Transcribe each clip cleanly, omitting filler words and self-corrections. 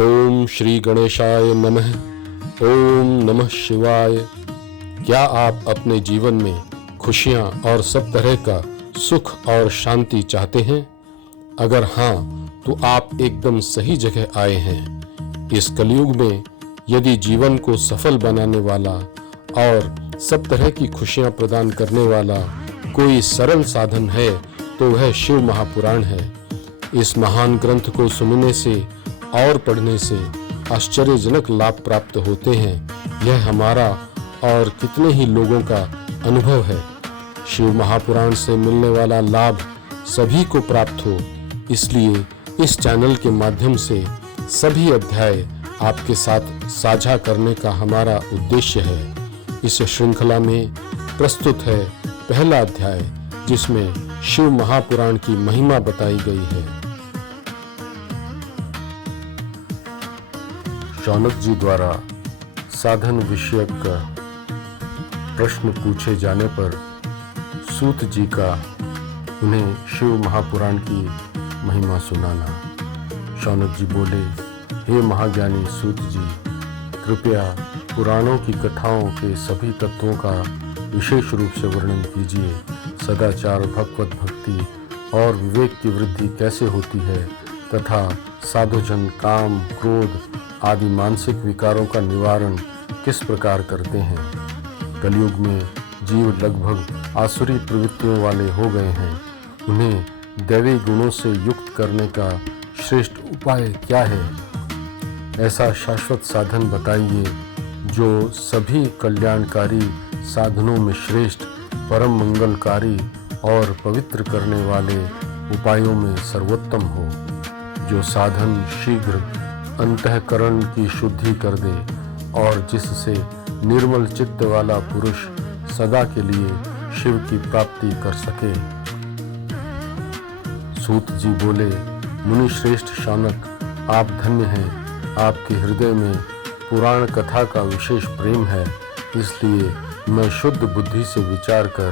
ओम श्री गणेशाय नमः। ओम नमः शिवाय। क्या आप अपने जीवन में खुशियां और सब तरह का सुख और शांति चाहते हैं? अगर हाँ, तो आप एकदम सही जगह आए हैं। इस कलयुग में यदि जीवन को सफल बनाने वाला और सब तरह की खुशियां प्रदान करने वाला कोई सरल साधन है तो वह शिव महापुराण है। इस महान ग्रंथ को सुनने से और पढ़ने से आश्चर्यजनक लाभ प्राप्त होते हैं। यह हमारा और कितने ही लोगों का अनुभव है। शिव महापुराण से मिलने वाला लाभ सभी को प्राप्त हो, इसलिए इस चैनल के माध्यम से सभी अध्याय आपके साथ साझा करने का हमारा उद्देश्य है। इस श्रृंखला में प्रस्तुत है पहला अध्याय, जिसमें शिव महापुराण की महिमा बताई गई है। शौनक जी द्वारा साधन विषयक प्रश्न पूछे जाने पर सूत जी का उन्हें शिव महापुराण की महिमा सुनाना। शौनक जी बोले, हे महाज्ञानी सूत जी, कृपया पुराणों की कथाओं के सभी तत्वों का विशेष रूप से वर्णन कीजिए। सदाचार, भगवत भक्ति और विवेक की वृद्धि कैसे होती है तथा साधुजन काम, क्रोध आदि मानसिक विकारों का निवारण किस प्रकार करते हैं। कलयुग में जीव लगभग आसुरी प्रवृत्तियों वाले हो गए हैं। उन्हें दैवी गुणों से युक्त करने का श्रेष्ठ उपाय क्या है? ऐसा शाश्वत साधन बताइए जो सभी कल्याणकारी साधनों में श्रेष्ठ, परम मंगलकारी और पवित्र करने वाले उपायों में सर्वोत्तम हो। जो साधन शीघ्र अंतःकरण की शुद्धि कर दे और जिससे निर्मल चित्त वाला पुरुष सदा के लिए शिव की प्राप्ति कर सके। सूत जी बोले, मुनि श्रेष्ठ शौनक, आप धन्य हैं। आपके हृदय में पुराण कथा का विशेष प्रेम है, इसलिए मैं शुद्ध बुद्धि से विचार कर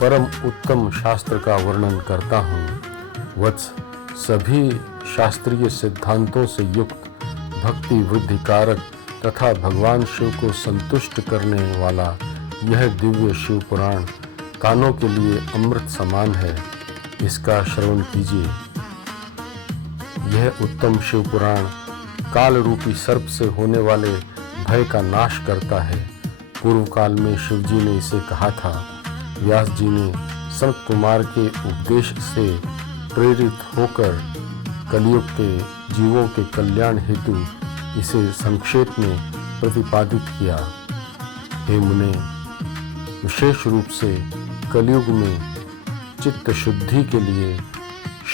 परम उत्तम शास्त्र का वर्णन करता हूँ। वत्स, सभी शास्त्रीय सिद्धांतों से युक्त, भक्ति वृद्धि कारक तथा भगवान शिव को संतुष्ट करने वाला यह दिव्य शिव पुराण कानों के लिए अमृत समान है। इसका श्रवण कीजिए। यह उत्तम शिव पुराण काल रूपी सर्प से होने वाले भय का नाश करता है। पूर्व काल में शिव जी ने इसे कहा था। व्यास जी ने सनत कुमार के उपदेश से प्रेरित होकर कलयुग के जीवों के कल्याण हेतु इसे संक्षेप में प्रतिपादित किया। हे मुने, विशेष रूप से कलयुग में चित्त शुद्धि के लिए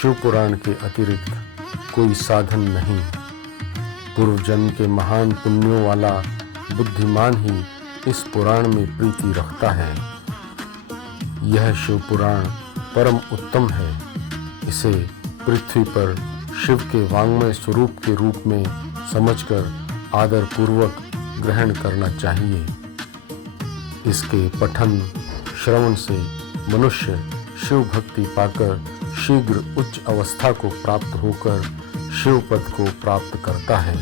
शिव पुराण के अतिरिक्त कोई साधन नहीं। पूर्व जन्म के महान पुण्यों वाला बुद्धिमान ही इस पुराण में प्रीति रखता है। यह शिव पुराण परम उत्तम है। इसे पृथ्वी पर शिव के वाङ्मय स्वरूप के रूप में समझकर आदर पूर्वक ग्रहण करना चाहिए। इसके पठन श्रवण से मनुष्य शिव भक्ति पाकर शीघ्र उच्च अवस्था को प्राप्त होकर शिव पद को प्राप्त करता है।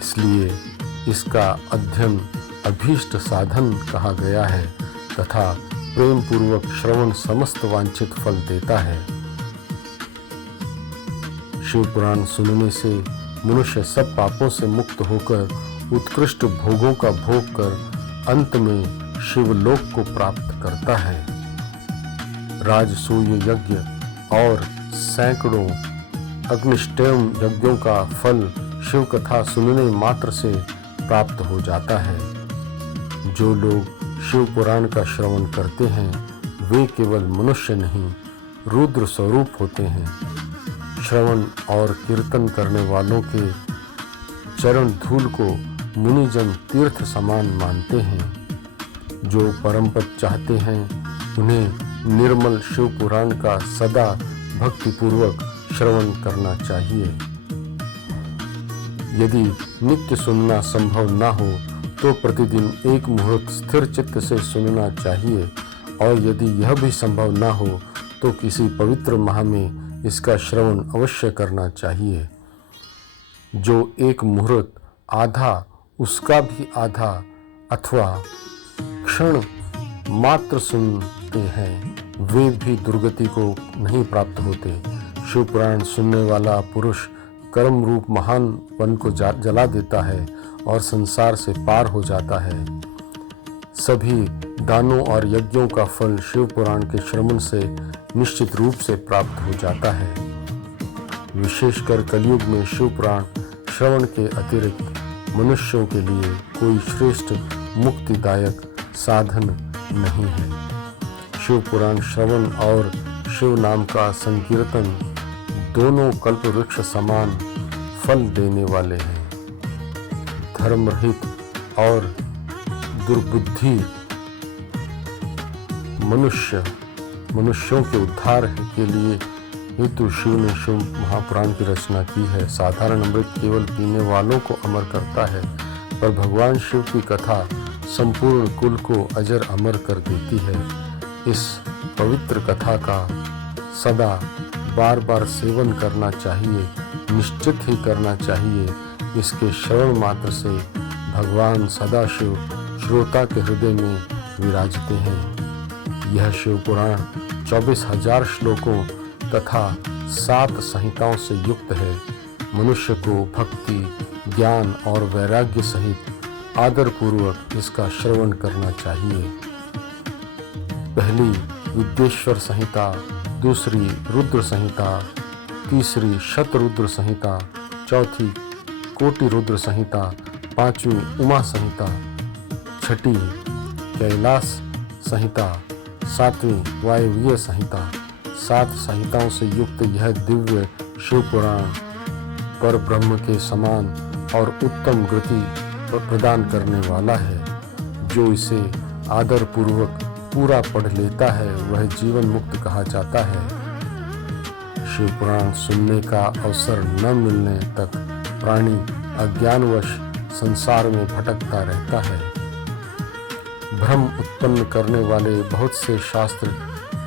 इसलिए इसका अध्ययन अभीष्ट साधन कहा गया है तथा प्रेम पूर्वक श्रवण समस्त वांछित फल देता है। शिव पुराण सुनने से मनुष्य सब पापों से मुक्त होकर उत्कृष्ट भोगों का भोग कर अंत में शिवलोक को प्राप्त करता है। राजसूय यज्ञ और सैकड़ों अग्निष्टेम यज्ञों का फल शिव कथा सुनने मात्र से प्राप्त हो जाता है। जो लोग शिव पुराण का श्रवण करते हैं वे केवल मनुष्य नहीं, रुद्र स्वरूप होते हैं। श्रवण और कीर्तन करने वालों के चरण धूल को मुनिजन तीर्थ समान मानते हैं। जो परम पद चाहते हैं उन्हें निर्मल शिव पुराण का सदा भक्तिपूर्वक श्रवण करना चाहिए। यदि नित्य सुनना संभव न हो तो प्रतिदिन एक मुहूर्त स्थिर चित्त से सुनना चाहिए, और यदि यह भी संभव न हो तो किसी पवित्र माह में इसका श्रवण अवश्य करना चाहिए। जो एक मुहूर्त आधा, उसका भी आधा अथवा क्षण मात्र सुनते हैं, वे भी दुर्गति को नहीं प्राप्त होते। शिव पुराण सुनने वाला पुरुष कर्म रूप महान वन को जला देता है और संसार से पार हो जाता है। सभी दानों और यज्ञों का फल शिव पुराण के श्रवण से निश्चित रूप से प्राप्त हो जाता है। विशेषकर कलयुग में शिव पुराण श्रवण के अतिरिक्त मनुष्यों के लिए कोई श्रेष्ठ मुक्तिदायक साधन नहीं है। शिव पुराण श्रवण और शिव नाम का संकीर्तन दोनों कल्प वृक्ष समान फल देने वाले हैं। धर्म रहित और दुर्बुद्धि मनुष्यों के उद्धार के लिए हेतु शिव ने शिव महापुराण की रचना की है। साधारण अमृत केवल पीने वालों को अमर करता है, पर भगवान शिव की कथा संपूर्ण कुल को अजर अमर कर देती है। इस पवित्र कथा का सदा बार बार सेवन करना चाहिए, निश्चित ही करना चाहिए। इसके श्रवण मात्र से भगवान सदाशिव श्रोता के हृदय में विराजते हैं। यह शिव पुराण 24,000 श्लोकों तथा 7 संहिताओं से युक्त है। मनुष्य को भक्ति, ज्ञान और वैराग्य सहित आदरपूर्वक इसका श्रवण करना चाहिए। पहली विद्येश्वर संहिता, दूसरी रुद्र संहिता, तीसरी शतरुद्र संहिता, चौथी कोटि रुद्र संहिता, पांचवी उमा संहिता, छठी कैलाश संहिता, सातवीं वायव्य संहिता। 7 संहिताओं से युक्त यह दिव्य शिव पुराण पर ब्रह्म के समान और उत्तम गति प्रदान करने वाला है। जो इसे आदर पूर्वक पूरा पढ़ लेता है वह जीवन मुक्त कहा जाता है। शिव पुराण सुनने का अवसर न मिलने तक प्राणी अज्ञानवश संसार में भटकता रहता है। भ्रम उत्पन्न करने वाले बहुत से शास्त्र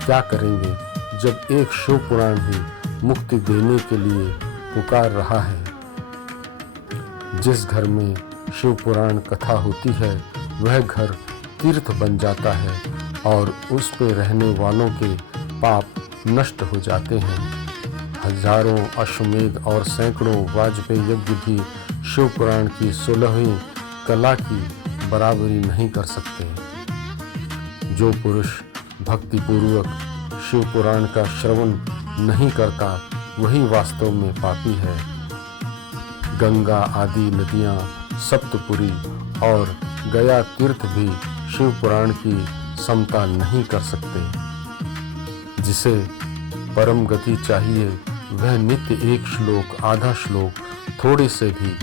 क्या करेंगे जब एक शिव पुराण ही मुक्ति देने के लिए पुकार रहा है। जिस घर में शिव पुराण कथा होती है वह घर तीर्थ बन जाता है और उस पे रहने वालों के पाप नष्ट हो जाते हैं। हजारों अश्वमेध और सैकड़ों वाजपेयी यज्ञ भी शिव पुराण की 16वीं कला की बराबरी नहीं कर सकते। जो पुरुष भक्तिपूर्वक शिव पुराण का श्रवण नहीं करता वही वास्तव में पापी है। गंगा आदि नदियाँ, सप्तपुरी और गया तीर्थ भी शिव पुराण की समता नहीं कर सकते। जिसे परम गति चाहिए वह नित्य एक श्लोक, आधा श्लोक थोड़े से भी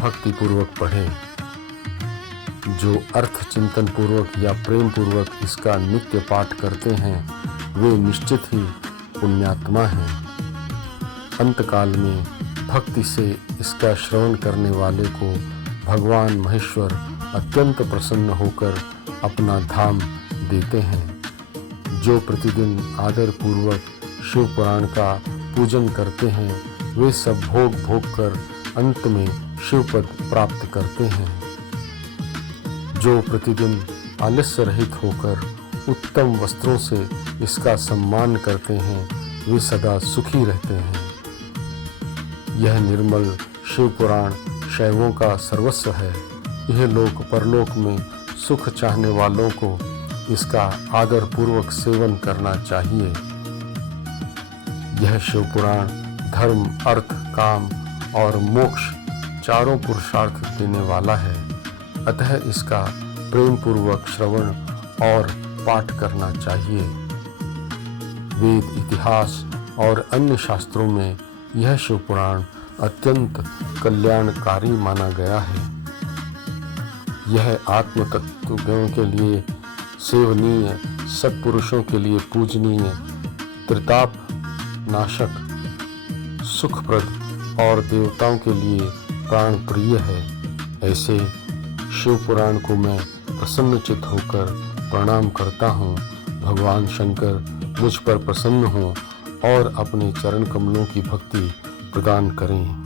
भक्तिपूर्वक पढ़े। जो अर्थ चिंतन पूर्वक या प्रेम पूर्वक इसका नित्य पाठ करते हैं वे निश्चित ही पुण्यात्मा हैं। अंतकाल में भक्ति से इसका श्रवण करने वाले को भगवान महेश्वर अत्यंत प्रसन्न होकर अपना धाम देते हैं। जो प्रतिदिन आदर पूर्वक शिव पुराण का पूजन करते हैं वे सब भोग कर अंत में शिवपद प्राप्त करते हैं। जो प्रतिदिन आलस्य रहित होकर उत्तम वस्त्रों से इसका सम्मान करते हैं वे सदा सुखी रहते हैं। यह निर्मल शिव पुराण शैवों का सर्वस्व है। यह लोक परलोक में सुख चाहने वालों को इसका आदर पूर्वक सेवन करना चाहिए। यह शिव पुराण धर्म, अर्थ, काम और मोक्ष चारों पुरुषार्थ देने वाला है। अतः इसका प्रेम पूर्वक श्रवण और पाठ करना चाहिए। वेद, इतिहास और अन्य शास्त्रों में यह शिव पुराण अत्यंत कल्याणकारी माना गया है। यह आत्म तत्वज्ञों के लिए सेवनीय, सत्पुरुषों के लिए पूजनीय, त्रिताप नाशक, सुखप्रद और देवताओं के लिए प्राण प्रिय है। ऐसे शिव पुराण को मैं प्रसन्नचित्त होकर प्रणाम करता हूँ। भगवान शंकर मुझ पर प्रसन्न हों और अपने चरण कमलों की भक्ति प्रदान करें।